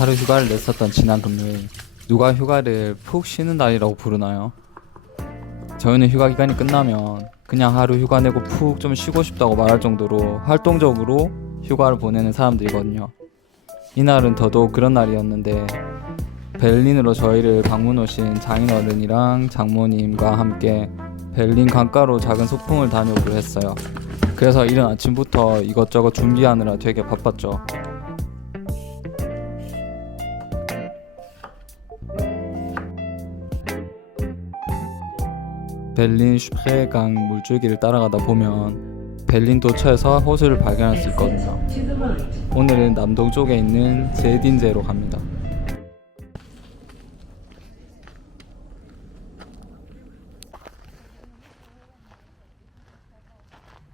하루 휴가를 냈었던 지난 금요일 누가 휴가를 푹 쉬는 날이라고 부르나요? 저희는 휴가 기간이 끝나면 그냥 하루 휴가 내고 푹 좀 쉬고 싶다고 말할 정도로 활동적으로 휴가를 보내는 사람들이거든요. 이날은 더더욱 그런 날이었는데 베를린으로 저희를 방문 오신 장인어른이랑 장모님과 함께 베를린 강가로 작은 소풍을 다녀오기로 했어요. 그래서 이른 아침부터 이것저것 준비하느라 되게 바빴죠. 베를린 슈프레강 물줄기를 따라가다 보면 베를린 도처에서 호수를 발견할 수 있거든요. 오늘은 남동쪽에 있는 제딘제로 갑니다.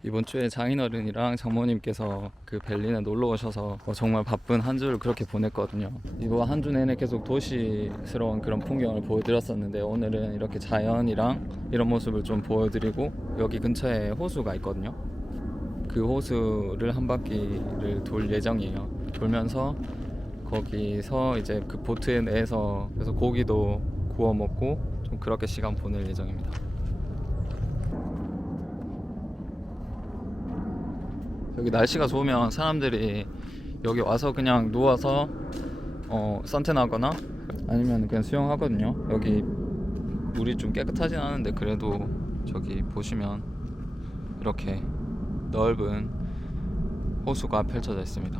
이번 주에 장인어른이랑 장모님께서 그 벨린에 놀러 오셔서 어, 정말 바쁜 한 주를 그렇게 보냈거든요. 이번 한 주 내내 계속 도시스러운 그런 풍경을 보여드렸었는데 오늘은 이렇게 자연이랑 이런 모습을 좀 보여드리고 여기 근처에 호수가 있거든요. 그 호수를 한 바퀴를 돌 예정이에요. 돌면서 거기서 이제 그 보트 내에서 그래서 고기도 구워 먹고 좀 그렇게 시간 보낼 예정입니다. 여기 날씨가 좋으면 사람들이 여기 와서 그냥 누워서 어 선탠하거나 아니면 그냥 수영하거든요. 여기 물이 좀 깨끗하진 않은데 그래도 저기 보시면 이렇게 넓은 호수가 펼쳐져 있습니다.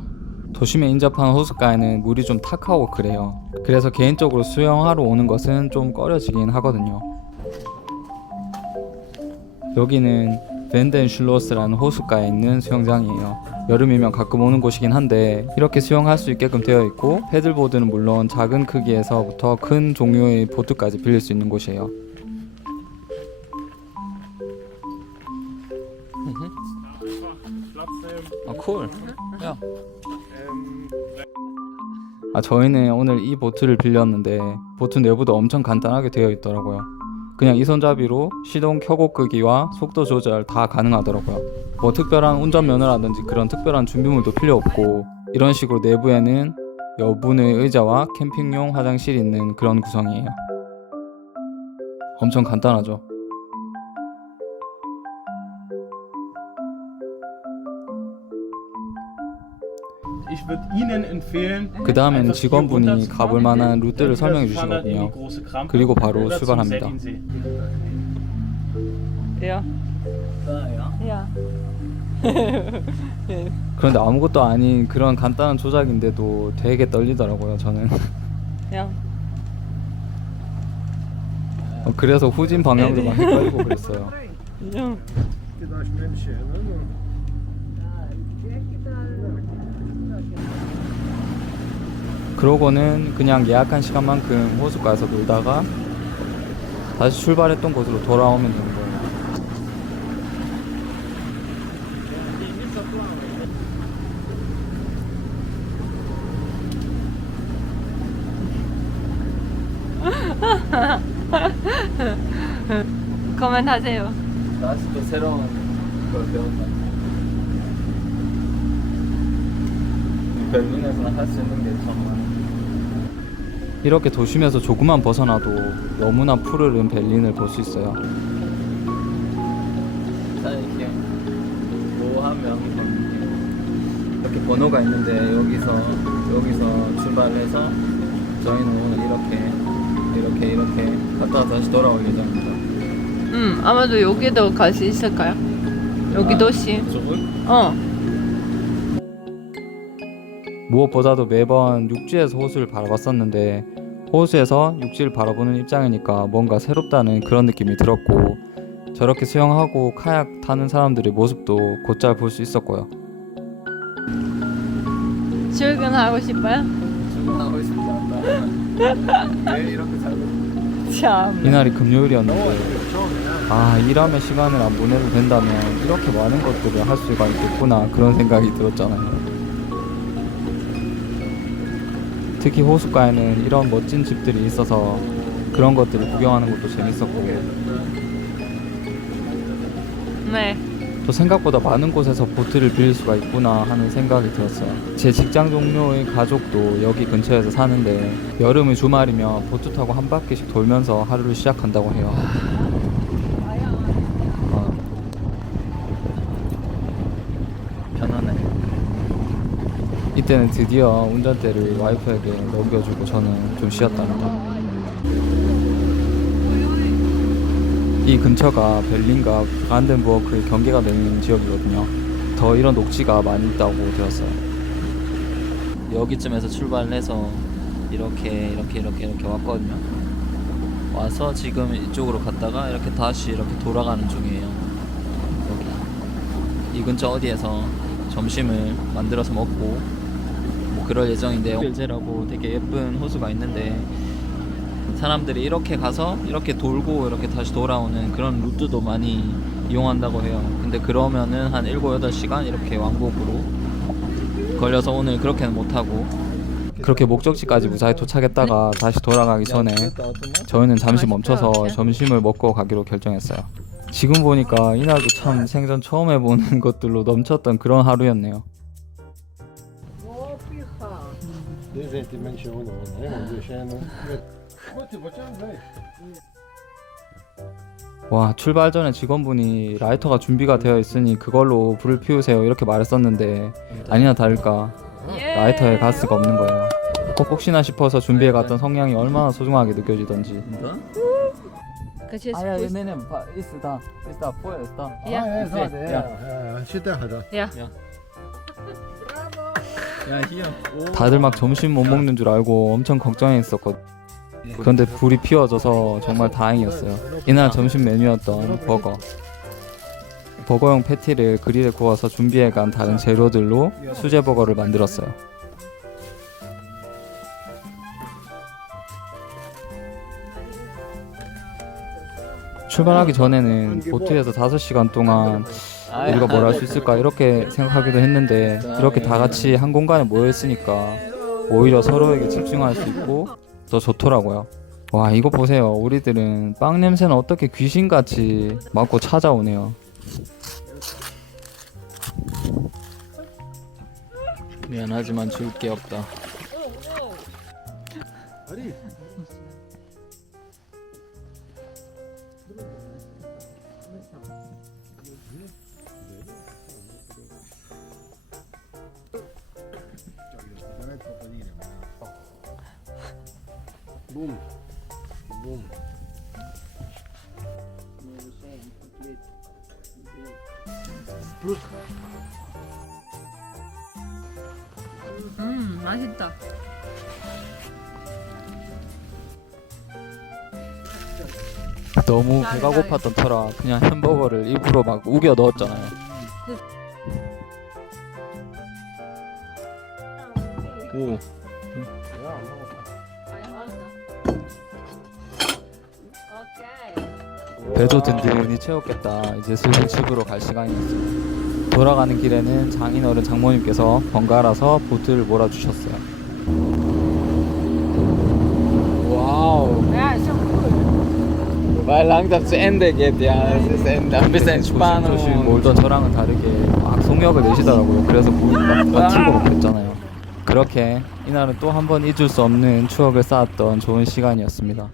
도심에 인접한 호숫가에는 물이 좀 탁하고 그래요. 그래서 개인적으로 수영하러 오는 것은 좀 꺼려지긴 하거든요. 여기는 벤덴슐로스라는 호숫가에 있는 수영장이에요. 여름이면 가끔 오는 곳이긴 한데 이렇게 수영할 수 있게끔 되어 있고 패들보드는 물론 작은 크기에서부터 큰 종류의 보트까지 빌릴 수 있는 곳이에요. 아 쿨. 야. 아 저희는 오늘 이 보트를 빌렸는데 보트 내부도 엄청 간단하게 되어 있더라고요. 그냥 이 손잡이로 시동 켜고 끄기와 속도 조절 다 가능하더라고요. 뭐 특별한 운전면허라든지 그런 특별한 준비물도 필요 없고 이런 식으로 내부에는 여분의 의자와 캠핑용 화장실이 있는 그런 구성이에요. 엄청 간단하죠. 그 hier 직원분이. 가볼 만한 루트를 설명해 주시거든요. 그리고 바로 출발합니다. 그런데 아무것도 아닌 그런 간단한 조작인데도 되게 떨리더라고요. 저는. 어, 그래서 후진 방향도 막 헷갈리고 그랬어요. 그러고는 그냥 예약한 시간만큼 호숫가에서 놀다가 다시 출발했던 곳으로 돌아오면 되는 거예요. 코멘트하세요. 다시 또 새로운 걸 배운다. 베를린에서는 할수 있는 게 정말 이렇게 도심에서 조금만 벗어나도 너무나 푸르른 베를린을 볼 수 있어요. 이렇게 명이 이렇게 번호가 있는데 여기서 여기서 출발해서 저희는 오늘 이렇게 이렇게 이렇게 갔다 와 다시 돌아올 예정입니다. 음, 아마도 여기도 갈 수 있을까요? 여기 아, 도시. 저걸? 어. 무엇보다도 매번 육지에서 호수를 바라봤었는데 호수에서 육지를 바라보는 입장이니까 뭔가 새롭다는 그런 느낌이 들었고 저렇게 수영하고 카약 타는 사람들의 모습도 곧잘 볼 수 있었고요. 출근하고 싶어요? 출근하고 있습니다. 왜 이렇게 잘 참. 이날이 금요일이었는데 아 일하며 시간을 안 보내도 된다면 이렇게 많은 것들을 할 수가 있겠구나 그런 생각이 들었잖아요. 특히 호숫가에는 이런 멋진 집들이 있어서 그런 것들을 구경하는 것도 재밌었고 네. 또 생각보다 많은 곳에서 보트를 빌릴 수가 있구나 하는 생각이 들었어요. 제 직장 동료의 가족도 여기 근처에서 사는데 여름의 주말이면 보트 타고 한 바퀴씩 돌면서 하루를 시작한다고 해요. 어, 편하네. 이 때는 드디어 운전대를 와이프에게 넘겨주고 저는 좀 쉬었답니다. 이 근처가 베를린과 브란덴부르크의 경계가 되는 지역이거든요. 더 이런 녹지가 많이 있다고 들었어요. 여기쯤에서 출발을 해서 이렇게 이렇게 이렇게 이렇게 왔거든요. 와서 지금 이쪽으로 갔다가 이렇게 다시 이렇게 돌아가는 중이에요. 여기 이 근처 어디에서 점심을 만들어서 먹고 뭐 그럴 예정인데요. 일제라고 되게 예쁜 호수가 있는데 사람들이 이렇게 가서 이렇게 돌고 이렇게 다시 돌아오는 그런 루트도 많이 이용한다고 해요. 근데 그러면은 한 7, 8시간 이렇게 왕복으로 걸려서 오늘 그렇게는 못 하고 그렇게 목적지까지 무사히 도착했다가 다시 돌아가기 전에 저희는 잠시 멈춰서 점심을 먹고 가기로 결정했어요. 지금 보니까 이날도 참 생전 처음 해보는 것들로 넘쳤던 그런 하루였네요. Dus jij nog met. Wat is wat jij 와 출발 전에 직원분이 라이터가 준비가 되어 있으니 그걸로 불을 피우세요. 이렇게 말했었는데 아니나 다를까 라이터에 가스가 없는 거예요. 꼭 혹시나 싶어서 준비해 갔던 성냥이 얼마나 소중하게 느껴지던지. 같이 아야 네네 있다 있다 보여 있다. Ja. Ah, ja, is dat, Ja. 다들 막 점심 못 먹는 줄 알고 엄청 걱정했었거든. 그런데 불이 피워져서 정말 다행이었어요. 이날 점심 메뉴였던 버거. 버거용 패티를 그릴에 구워서 준비해간 다른 재료들로 수제 버거를 만들었어요. 출발하기 전에는 보트에서 5시간 동안 우리가 뭘 할 수 있을까 이렇게 생각하기도 했는데 이렇게 다 같이 한 공간에 모여 있으니까 오히려 서로에게 집중할 수 있고 더 좋더라고요. 와 이거 보세요. 우리들은 빵 냄새는 어떻게 귀신같이 맡고 찾아오네요. 미안하지만 줄 게 없다. Boom. 음 맛있다. 너무 배가 고팠던 터라 그냥 햄버거를 입으로 막 우겨 넣었잖아요. 오. 배도 든든히 채웠겠다. 이제 슬슬 집으로 갈 시간이었어요. 돌아가는 길에는 장인어른 장모님께서 번갈아서 보트를 몰아주셨어요. 와우. Weil langsam zu Ende geht, ja. Es ist Ende. Ein bisschen Entspannung. 조심 몰던 저랑은 다르게 막 속력을 내시더라고요. 그래서 막 버티고 막 그랬잖아요. 그렇게 이날은 또 한 번 잊을 수 없는 추억을 쌓았던 좋은 시간이었습니다.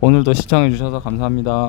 오늘도 시청해주셔서 감사합니다.